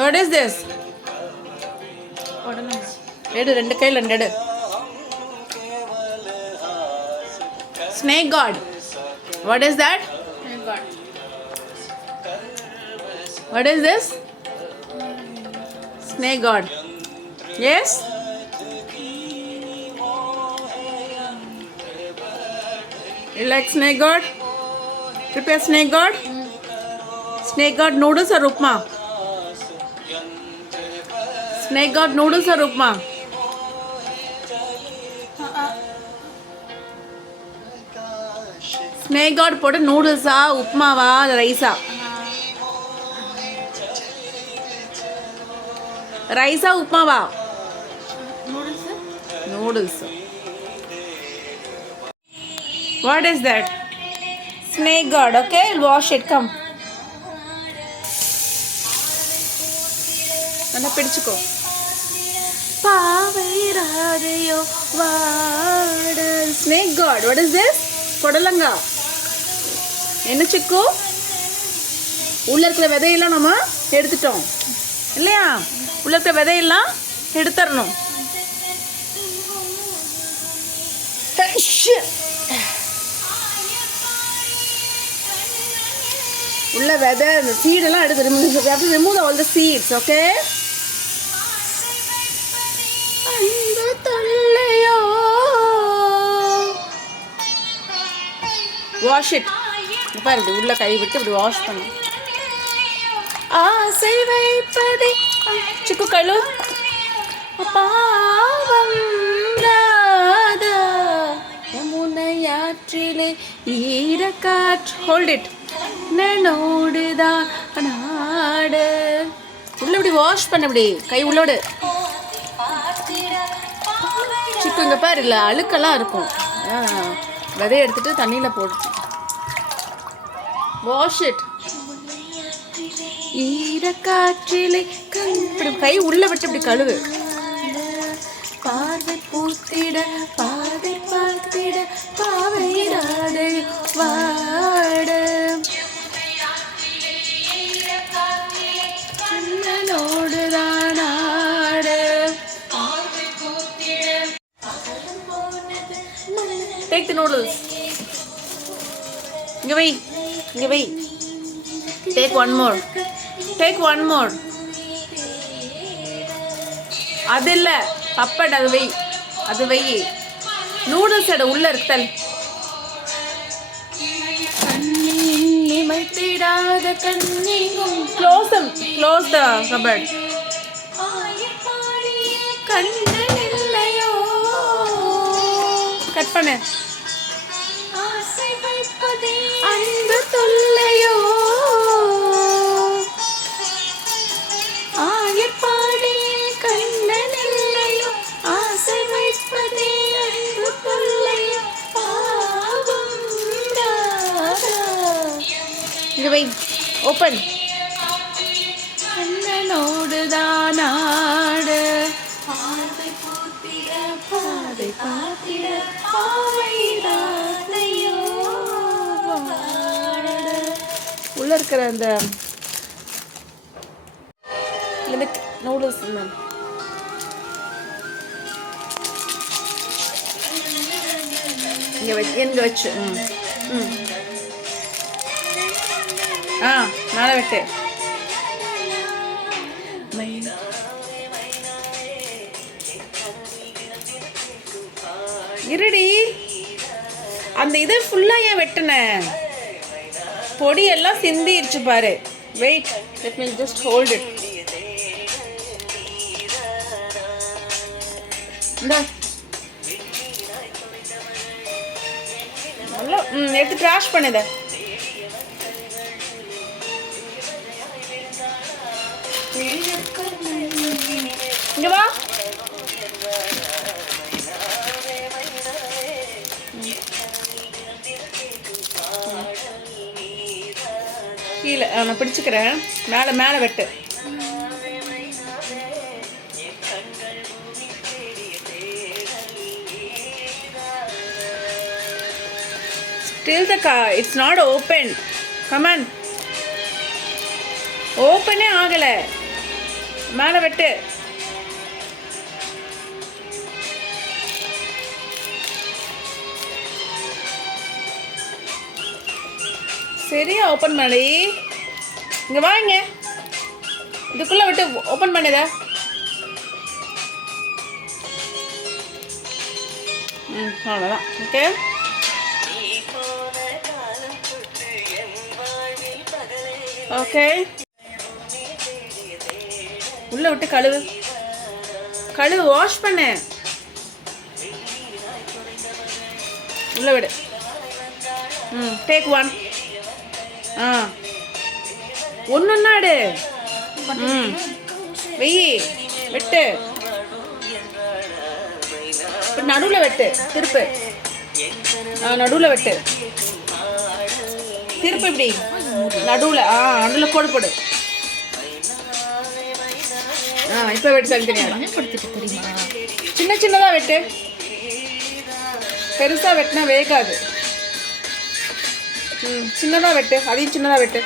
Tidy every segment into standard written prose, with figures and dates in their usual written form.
What is this? எடு ரெண்டு கையில் ரெண்டு எடு. Snake god. What is that? Snake god. What is this? Snake god. Yes? You like snake god? Prepare snake god. Snake god noodles or upma? Snake god noodles or upma? Snake god போட்டு நூடுல்ஸா உப்மாவா ரைஸா? ரைஸா உப்மாவா? Noodles. What is that? Snake god. Okay, I'll wash it. Come. நல்லா பிடிச்சுக்கோ. பாவை ராதையோ வாட. Snake god. What is this? கொடலங்கா. என்ன சிக்கு? உள்ள இருக்கிற விதையெல்லாம் நம்ம எடுத்துட்டோம் இல்லையா? உள்ள இருக்கிற விதையெல்லாம் எடுத்துடணும். உள்ள விதை இந்த சீடெல்லாம் எடுத்து remove all the seeds. Okay. அந்த தொல்லையோ வாஷ் இட். பாரு இப்படி உள்ள கை விட்டு இப்படி வாஷ் பண்ணு. ஆசை வைப்பதை சிக்கு கழு. பாவம் ராதா யமுனையாற்றிலே ஈரக்காற்று. Hold it. நோடுதான் நாடு. உள்ள இப்படி வாஷ் பண்ண இப்படி கை உள்ளோடு. சிக்கு இங்கே பாரு இல்லை அழுக்கெல்லாம் இருக்கும். விதையை எடுத்துட்டு தண்ணியில் போடுச்சு. Wash it. ஈரக்காற்றிலே இப்படி கை உள்ள விட்டு இப்படி கழுவு. பார்வை பூத்திட பாதை பார்த்திட பாவை ராதை வாட. கண்ணனோடுதான் ஆட. Take the noodles. இங்கே வை, இங்கே வை. Take one more. Take one more. அது இல்லை பப்பட். அது வை, அது வை. நூடுல்ஸ் எடு உள்ள இருக்கல். நிமைத்திடாத கண்ணிங்கும். Close the cupboard. கண்ணன் இல்லையோ. கட் பண்ணு. அந்த தொல்லையோ ஆயப்பாடி கண்ணன் இல்லையோ. ஆசை வைப்பதே அன்பு தொல்லையோ. பாவம் ராதா. இங்க வை. ஓப்பன். கண்ணனோடுதான் ஆடு. பாதை பூத்திட பாதை பார்த்திட பாவை ராதையோ உள்ள இருக்கிற அந்த நூடுல்ஸ் இங்கே வச்சு எங்க வச்சு மேலே விட்டு. இருடி அந்த இதை ஃபுல்லாக ஏன் வெட்டினேன்? பொடி எல்லாம் சிந்திருச்சு பாரு. Wait, let me just hold it. இந்த நல்லா எடுத்து ட்ராஷ் பண்ணுத. இங்க வா. கீழே நான் பிடிச்சிக்கிறேன். மேலே மேலே வெட்டு. Still the car, it's not open. Come on. ஓப்பனே ஆகலை. மேலே வெட்டு. சரியா ஓப்பன் பண்ணி இங்கே வாங்க. இதுக்குள்ளே விட்டு ஓப்பன் பண்ணுத. அவ்வளோதான். Okay, okay. உள்ளே விட்டு கழுவு, கழுவு, வாஷ் பண்ணு. உள்ளே விடு. Take one. ஒன்றுன்னா எடு. வெயி, வெட்டு. இப்போ நடுவில் வெட்டு, திருப்பு. நடுவில் வெட்டு, திருப்பு. இப்படி நடுவில். நடுவில் கோடு போடு. இப்போ வெட்டு தனித்தனியாக தெரியுமா? சின்ன சின்னதாக வெட்டு. பெருசாக வெட்டினா வேகாது. சின்னதாக வெட்டு. அதையும் சின்னதாக வெட்டு.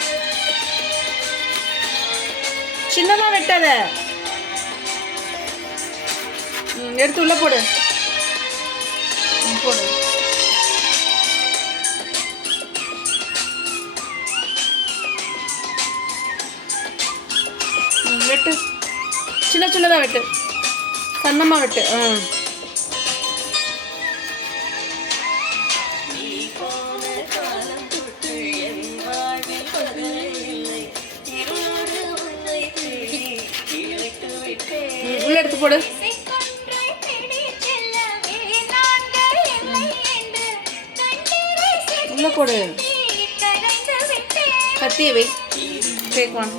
சின்னதாக வெட்டாத. எடுத்து உள்ள போடு. போடு. வெட்டு. சின்ன சின்னதாக வெட்டு. சன்னமாக வெட்டு. உள்ள எடுத்து போடு. உள்ள போடு. கத்தியை வை. Take one.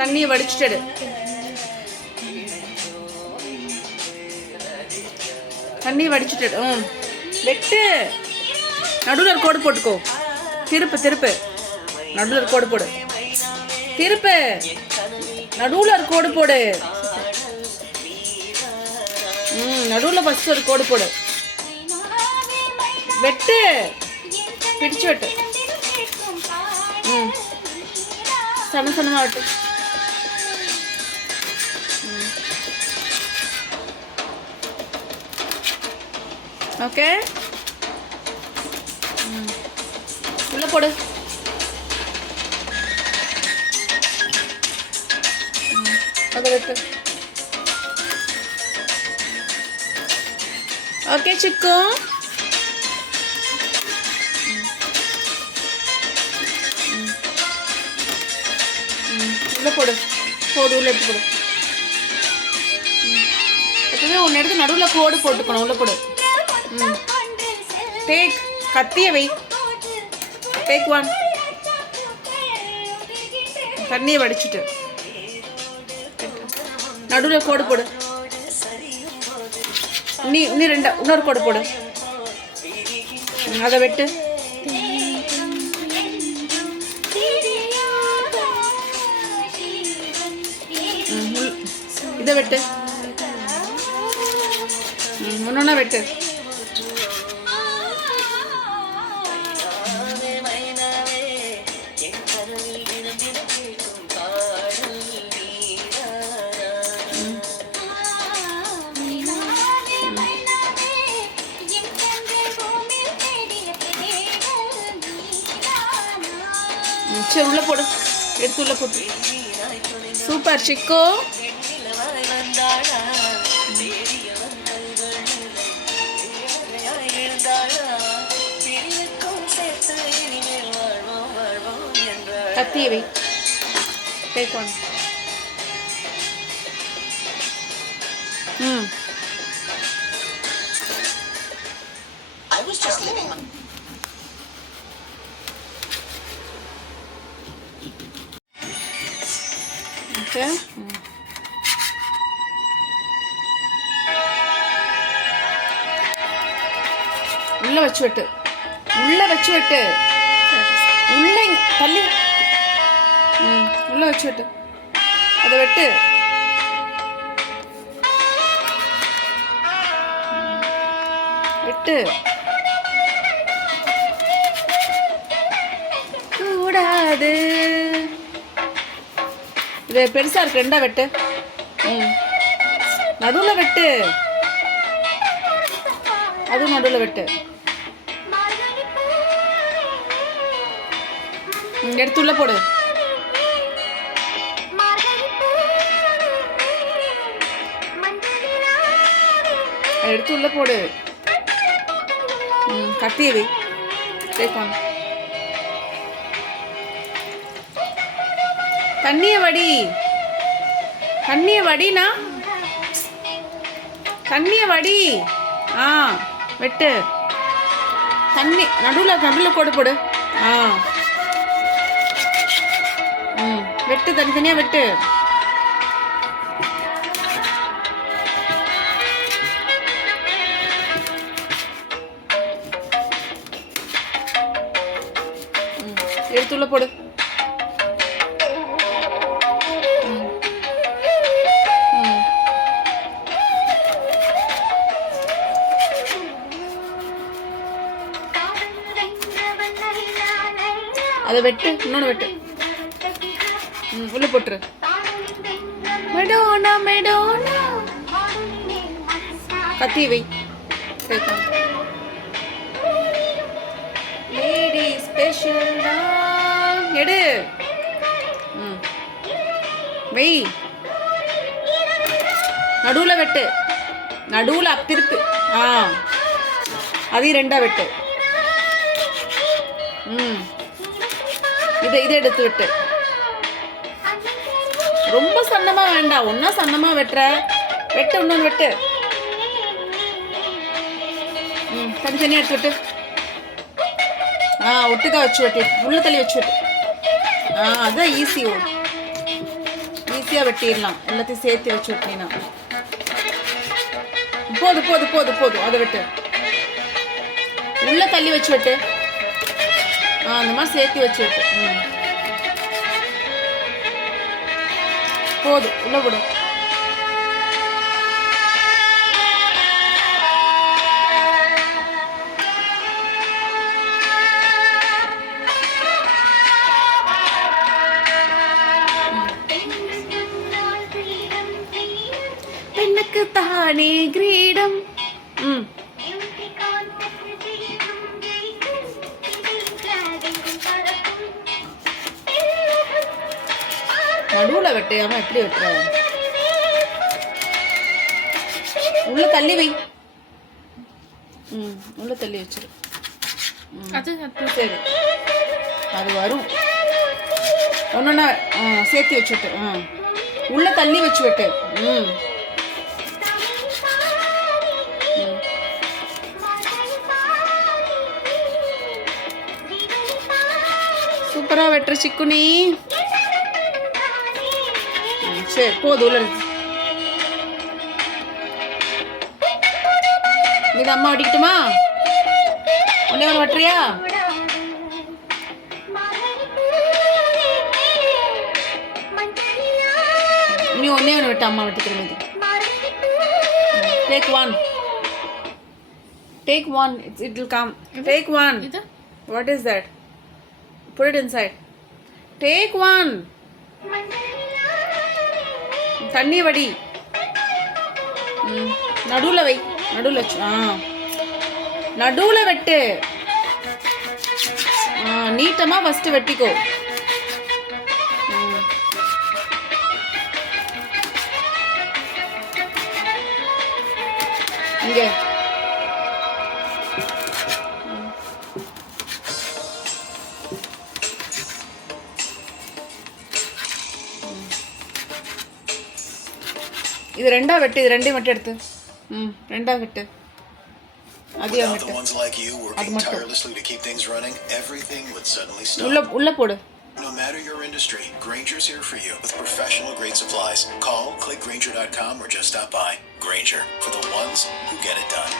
தண்ணியை வடிச்சுட்டு. தண்ணியை வடிச்சுட்டு. வெட்டு. நடுவில் கோடு போட்டுக்கோ. திருப்பு, திருப்பு. நடுவில் கோடு போடு. திருப்பு. நடுவில் கோடு போடு. நடுவில் ஃபஸ்ட்டு ஒரு கோடு போடு. வெட்டு. பிடிச்சு வெட்டு. சன சனமாக வெட்டு. ஓகே, உள்ள போடு. அதை வெட்டு. ஓகே சிக்கு. உள்ள போடு. போடு. உள்ள எடுத்து போடு. எப்பவுமே ஒன்று எடுத்து நடுவில் கோடு போட்டுக்கணும். உள்ள போடு. டேக். கத்தியை வை. Take one. தண்ணியை வடிச்சுட்டு நடுவில் கோடு போடு. நீ ரெண்டா இன்னொரு கோடு போடு. அதை வெட்டு. இதை வெட்டு. ஒன்னொன்னா வெட்டு. சரி, உள்ள போடு. எடுத்து உள்ள போட்டு. சூப்பர் சிக்கு. கத்தியை வை. Take one. I was just living. Okay. உள்ள வச்சு வெட்டு. உள்ள வச்சு வெட்டு. உள்ள தள்ளி. உள்ள வச்சு வெட்டு. அதை வெட்டு. வெட்டு. கூடாது. இது பெருசாக இருக்கு, ரெண்டா வெட்டு. ம், நடுவில் வெட்டு, அதுவும் நடுவில் வெட்டு. எடுத்து உள்ள போடு. எடுத்து உள்ள போடு. கத்தியை வை. தண்ணிய வடி, தண்ணிய வடினா, தண்ணிய வடி. வெட்டு. தண்ணி நடுவில் நடுவில் போடு போடு. வெட்டு, தனித்தனியா வெட்டு. எடுத்துள்ள போடு. அதை வெட்டு, இன்னொன்று வெட்டு. உள்ள போட்டுரு. Madonna Madonna. கத்தி வை. லேடி ஸ்பெஷல் எடு. வை. நடுவில் வெட்டு, நடுவில் அப்பிருப்பு. அதையும் ரெண்டா வெட்டு. இதை எடுத்து விட்டு. ரொம்ப சன்னமா வேண்டாம், ஒன்னா சன்னமா வெட்டுற. வெட்டு, இன்னொன்று வெட்டு. தனித்தனியா எடுத்து விட்டு. ஒட்டுக்கா வச்சு வெட்டி, உள்ள தள்ளி வச்சு வெட்டு. அதான் ஈஸியா வெட்டிடலாம். எல்லாத்தையும் சேர்த்து வச்சு வெட்டினா போது போது போது போதும். அதை வெட்டு, உள்ள தள்ளி வச்சு வெட்டு. அந்த மாதிரி சேர்த்து வச்சு வெட்டு. போதும், உள்ள போடு. பெண்ணுக்கு தானே கிரீடம். நடுவில் வெட்டு. அவன் எப்படி வெட்டுற? உள்ள தள்ளி வை. உள்ள தள்ளி வச்சிரு. சரி, அது வரும். ஒன்னொன்னா சேர்த்து வச்சுட்டு உள்ள தள்ளி வச்சு வெட்டு. சூப்பரா வெட்டுற சிக்குனி. சரி, போதும். உள்ள இது அம்மா வெட்டிக்கிட்டுமா? ஒன்னே ஒன்று வெட்டுறியா? நீ ஒன்னே ஒன்று வெட்ட, அம்மா வெட்டிக்கிற மீது. Take one. Take one. It will come. Take one. What is that? Put it inside. Take one. தண்ணி வடி. நடுவில் வை. நடுவில் வச்சு நடுவில் வெட்டு. நீட்டமாக ஃபஸ்ட்டு வெட்டிக்கோ. இங்கே இது ரெண்டா வெட்டு. இது ரெண்டையும் மட்டும் எடுத்து ரெண்டா வெட்டு. அதையும் வெட்டு. அது மட்டும் உள்ள போடு. No matter your industry, Grainger's here for you with professional grade supplies. Call, click Grainger.com or just stop by. Grainger, for the ones who get it done.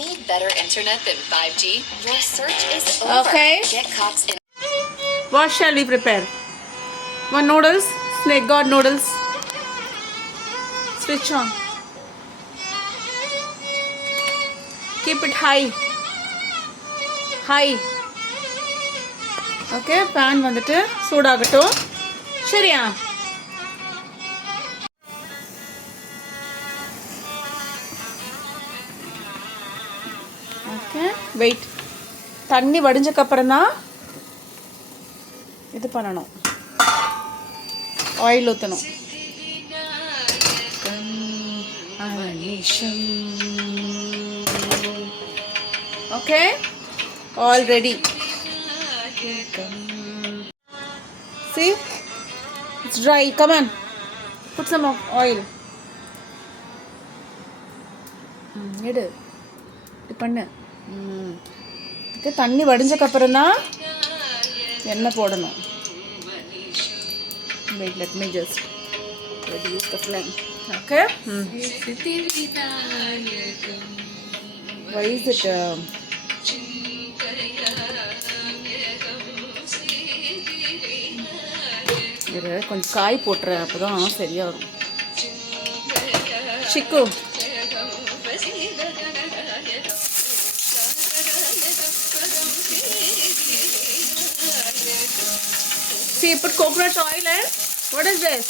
Need better internet than 5G? Your search is over. Okay. Get Cox in. What shall we prepare? One noodles, snake god noodles. Switch on. Keep it high. High. Okay, pan வந்துட்டு சூடாகட்டும். சரியா? Wait. தண்ணி வடிஞ்சக்கப்புறம் தான் இது பண்ணணும், oil ஊற்றணும். Okay, all ready. See, it's dry. Come on, put some oil. எடு, இது பண்ணு. இதுக்கு தண்ணி வடிஞ்சக்கப்புறம் தான் எண்ணெய் போடணும். Wait, let me just reduce the flame. Okay. Why is it? கொஞ்சம் காய் போட்டுறேன், அப்போ தான் சரியாக வரும். சிக்கு, see, put coconut oil and what is this?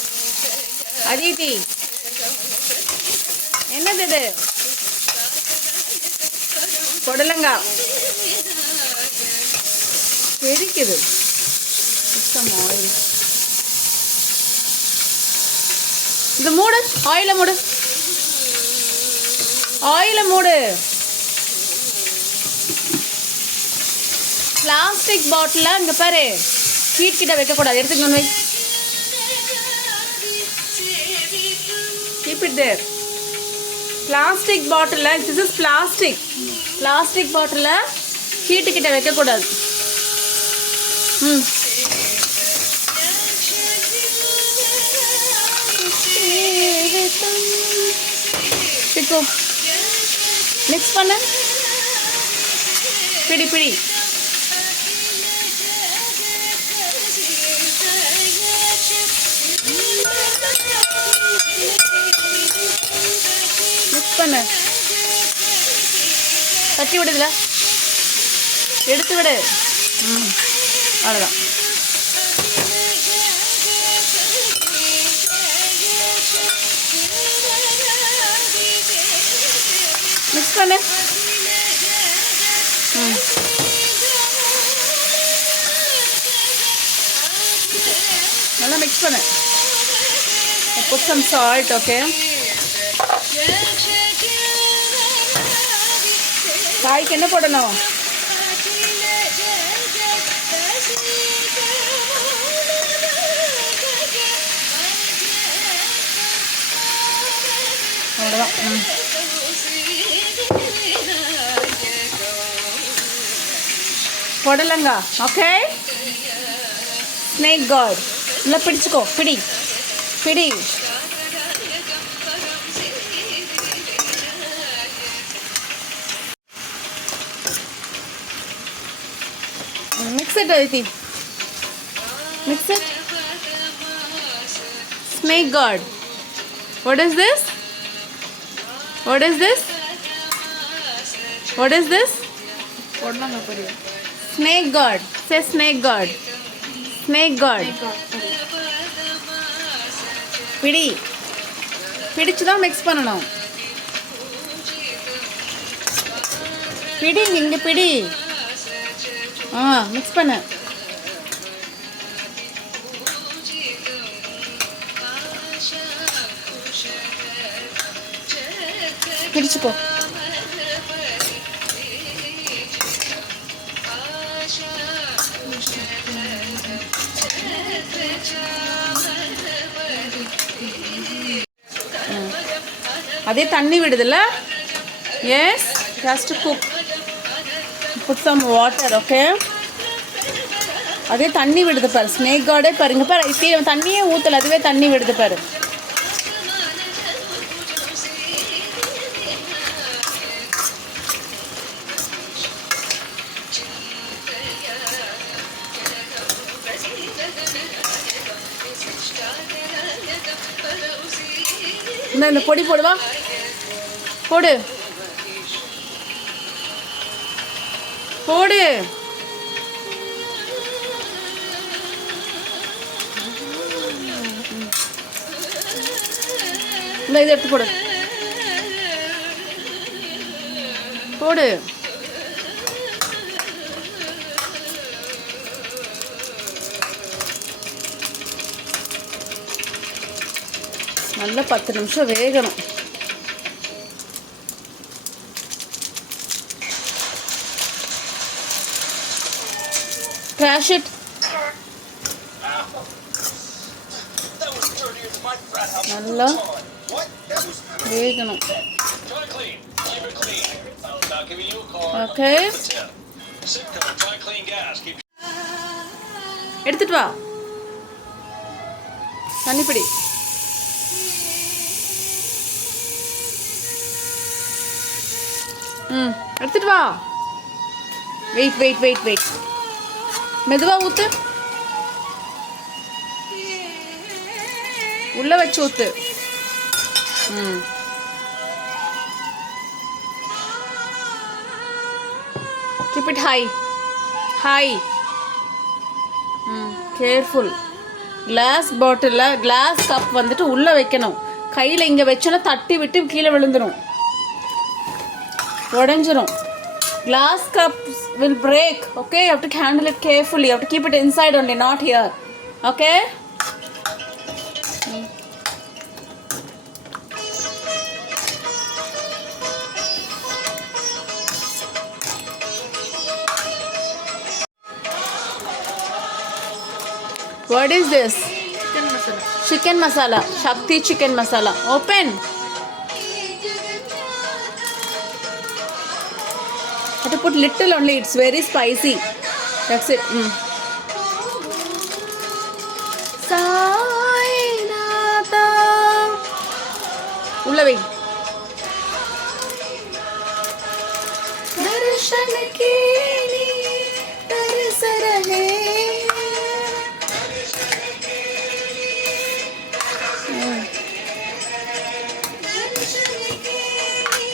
Aditi, என்னது இது? பொடலங்கா தெரிக்குது. some oil. இது மூடு, ஆயில மூடு, ஆயில மூடு. பிளாஸ்டிக் பாட்டில் இங்கே பாரு, ஹீட் கிட்ட வைக்கக்கூடாது, எடுத்துக்கணும் வை. Keep it there. Plastic bottle, this is plastic. Plastic bottle heat கிட்ட வைக்கக்கூடாது. சிக்கு, மிக்ஸ் பண்ண, பிடி பிடி. மிக்ஸ் பண்ண, தட்டி விடுதுல, எடுத்து விடு. அவ்வளோதான். மிக்ஸ் பண்ணு. நல்லா மிக்ஸ் பண்ணு. put some salt, okay. காய்க்கு என்ன போடணும்? அவ்வளோதான். பொடலங்கா, ஓகே. ஸ்னேக் கார்ட் நல்லா பிடிச்சிக்கோ, பிடி பிடி. Mix it, Aditi. Mix it. Snake guard. What is this? What is this? What is this? Snake guard. Say snake guard. Snake guard. பிடி, பிடிச்சு தான் மிக்ஸ் பண்ணணும். பிடி, இங்கே பிடி. மிக்ஸ் பண்ண. பிடிச்சுக்கோ. அதே தண்ணி விடுதுல்ல. Yes, just cook. Put some water, okay. அதே தண்ணி விடுது பாரு, ஸ்னேக் கார்டே பாருங்க பாரு. இப்போ தண்ணியே ஊற்றல, அதுவே தண்ணி விடுது பாரு. இந்த பொடி போடுவா, போடு போடு. இந்த இதை எடுத்து போடு, போடு. நல்லா 10 நிமிஷம் வேகணும். Trash it. நல்லா வேகணும். ஓகே, எடுத்துட்டு வா, தண்ணி பிடி. எடுத்துட்டு வா. வெயிட் வெயிட் வெயிட் வெயிட், மெதுவா ஊத்து, உள்ள வச்சு ஊத்து. keep it high high. Careful. Glass பாட்டிலில் கிளாஸ் கப் வந்துட்டு உள்ளே வைக்கணும். கையில் இங்கே வச்சோன்னா தட்டி விட்டு கீழே விழுந்துடும், உடஞ்சிரும். Glass cups will break. Okay, you have to handle it carefully. You have to keep it inside only, not here. Okay. What is this? Chicken masala. Chicken masala. Shakti chicken masala. Open. Have to put little only. It's very spicy. That's it. Sai Nata. Ulla vai. Darshan ke liye tars rahe.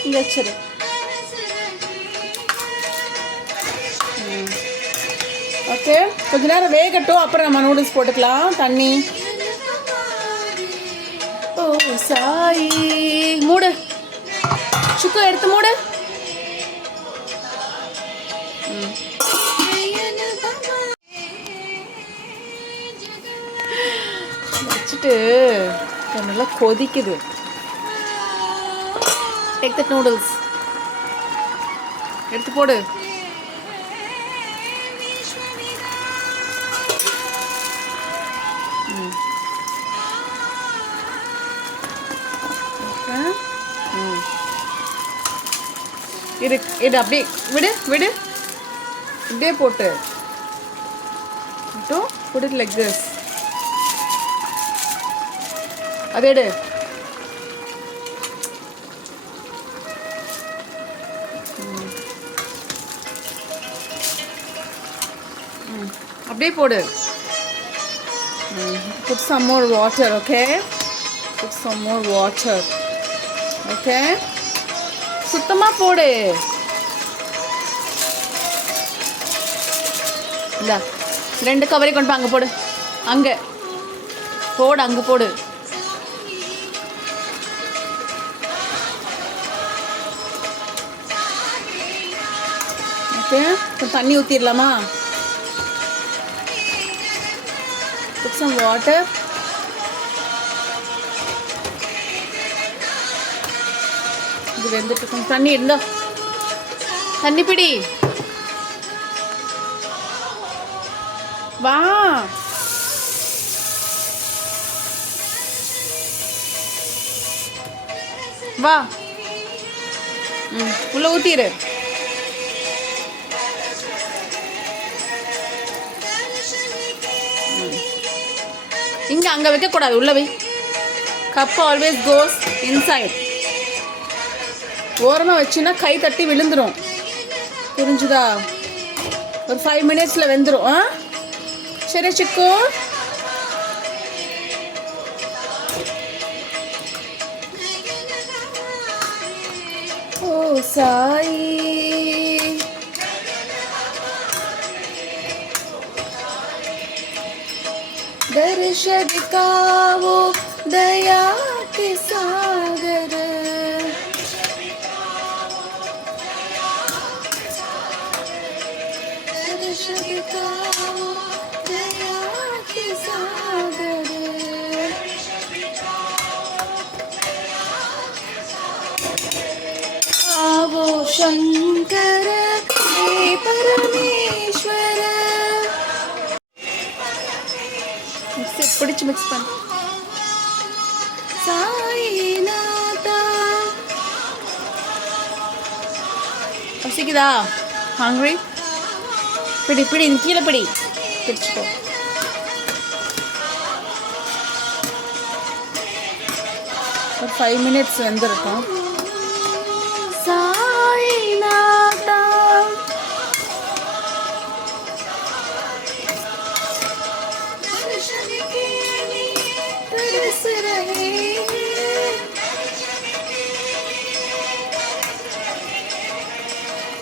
இங்கே வச்சிரு. Okay, கொஞ்ச நேரம் வேகட்டும், அப்புறம் நம்ம noodles போட்டுக்கலாம். தண்ணி. ஓ சாய், மூடு. சுக்கு எடுத்து மூடு. வச்சுட்டு நல்லா கொதிக்குது. Take the noodles. எடுத்து போடு. இது அப்படியே விடு விடு, இப்படியே போட்டு put it like this. அது எடு. அப்படியே போடு. Put some more water, okay? Put some more water. Okay? சுத்தமா போடு. இந்த 2 கவரை கொண்டு அங்கே போடு. அங்கே போடு, அங்கே போடு. ஓகே, தண்ணி ஊற்றிடலாமா? Put some water. இது வெந்துட்டு இருக்கும். தண்ணி இருந்தா தண்ணி பிடி. வா. வா. உள்ள ஊத்திரு. இங்கே அங்கே வைக்கக்கூடாது, உள்ள வை. Cup always goes inside. ஓரமாக வச்சுன்னா கை தட்டி விழுந்துடும், புரிஞ்சுதா? ஒரு 5 மினிட்ஸில் வெந்துடும். சரி சிக்கு. ஓ சாய், दर्श दिखाओ दया के सागर. दर्श दिखाओ दया के सागर. शंकर हे परमेश्वर मिक्स पन साईनाथा பசிக்குதா ஹங்க்ரி பிடி பிடி கீழே பிடி பிடிச்சுக்கோ ஒரு 5 மினிட்ஸ் வெந்திருக்கும் சாய்நாதா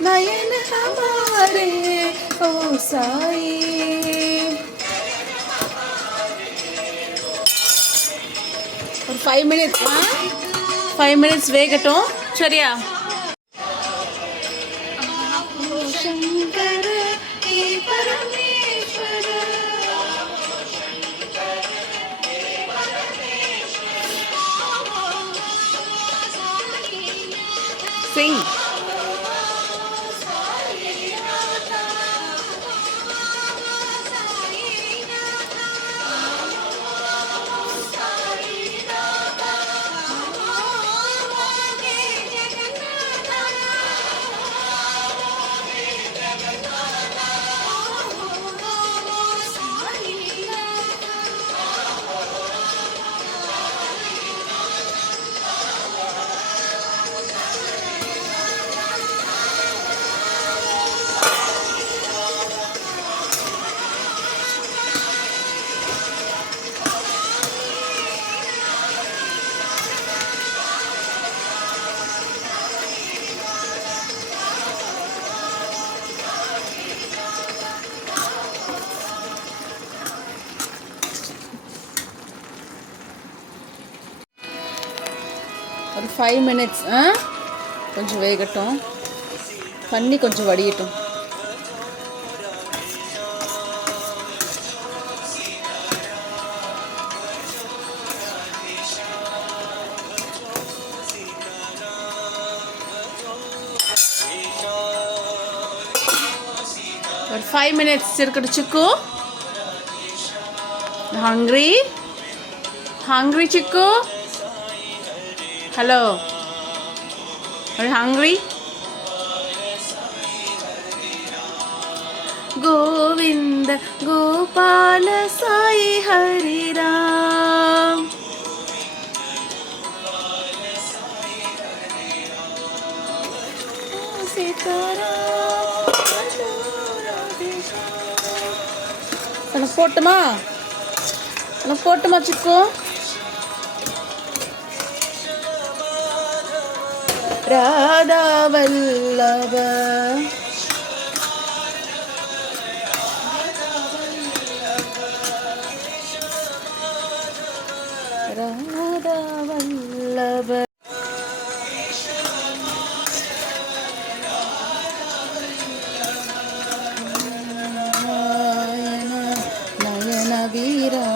नयन हमारे ओ साई ஒரு 5 மினிட்ஸ் 5 மினிட்ஸ் வேகட்டும் சரியா शंकर हे परमेश्वर sing ஒரு 5 மினிட்ஸ் கொஞ்சம் வேகட்டும் தண்ணி கொஞ்சம் வடியட்டும் ஒரு 5 மினிட்ஸ் இருக்கட்டும் சிக்கு hungry chiku hello are you hungry govinda gopala sai hari ram sitaram ana potuma chikku Radha Vallabh Radha Vallabh नयन वीरा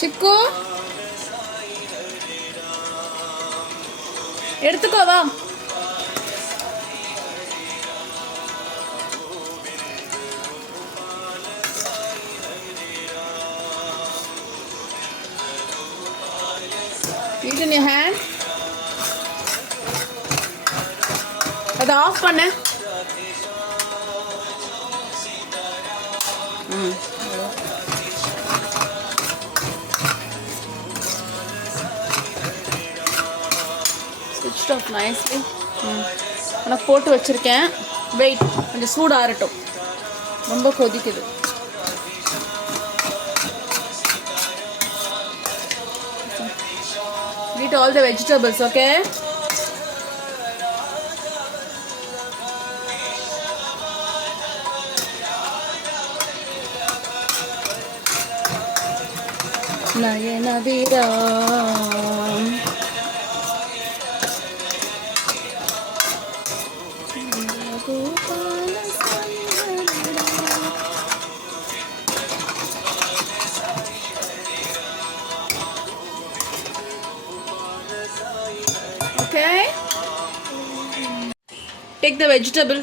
சிக்கு எடுத்துக்கோ வா Eat in your hand. அதை ஆஃப் பண்ண switched off nicely. நான் போட்டு வச்சிருக்கேன் வெயிட் கொஞ்சம் சூடாறட்டும் ரொம்ப கொதிக்குது eat all the vegetables okay Nayana Viram Take the vegetable.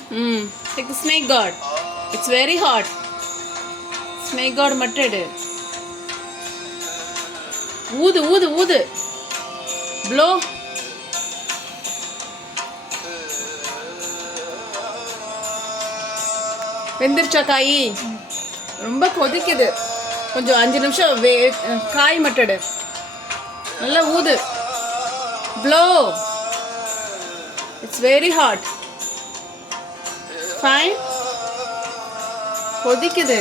Take the snake god. It's very hot. Snake god மட்டும் எடு. ஊது. Blow. வெந்திருச்சா காய்? ரொம்ப கொதிக்குது. கொஞ்சம் 5 நிமிஷம் காய் மட்டும் எடு. நல்லா ஊது. Blow. It's very hot. Fine. கொதிக்குது.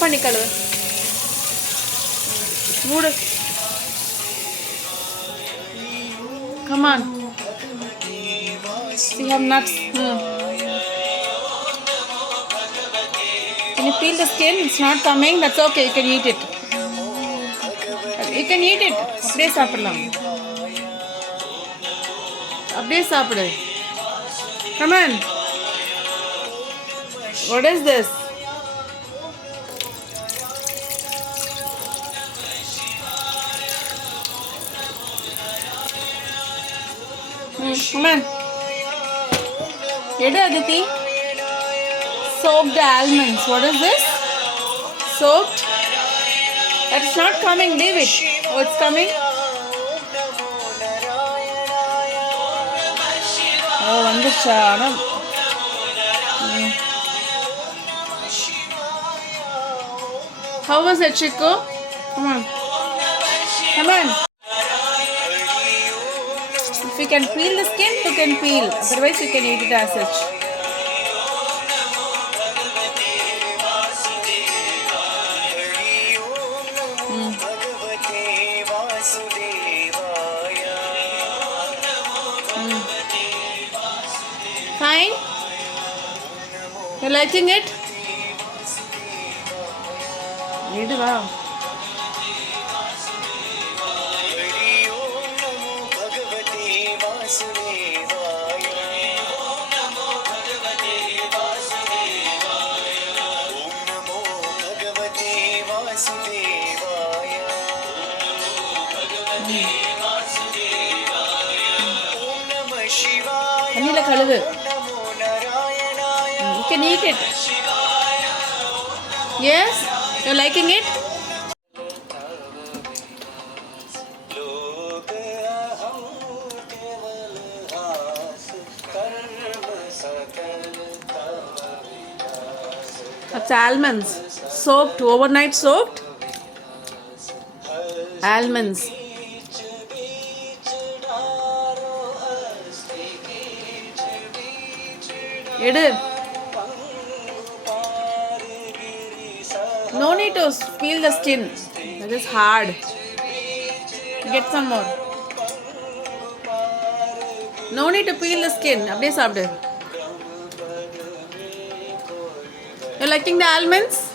பண்ணி கழுவு. மூடு. Come on. We have nuts. Can you peel the skin? It's not coming. That's okay. You can eat it. You can eat it. அப்படியே சாப்பிடலாம். அப்படியே சாப்பிடு. Come on. What is this? Come on. Edu Aditi. Soaked almonds. What is this? Soaked? That's not coming. Leave it. Oh, it's coming. Oh, வந்துச்சா. How was it, Chico? Come on. Come on. If you can peel the skin, you can peel. Otherwise, you can eat it as such. Fine? You're liking it? Wow. Anila kalavu. You can eat it. Yes? You're liking it? That's almonds. Soaked, overnight soaked. Almonds. Edu. No need to peel the skin. That is hard. Get some more. No need to peel the skin. அப்படியே சாப்பிடு. You're liking the almonds?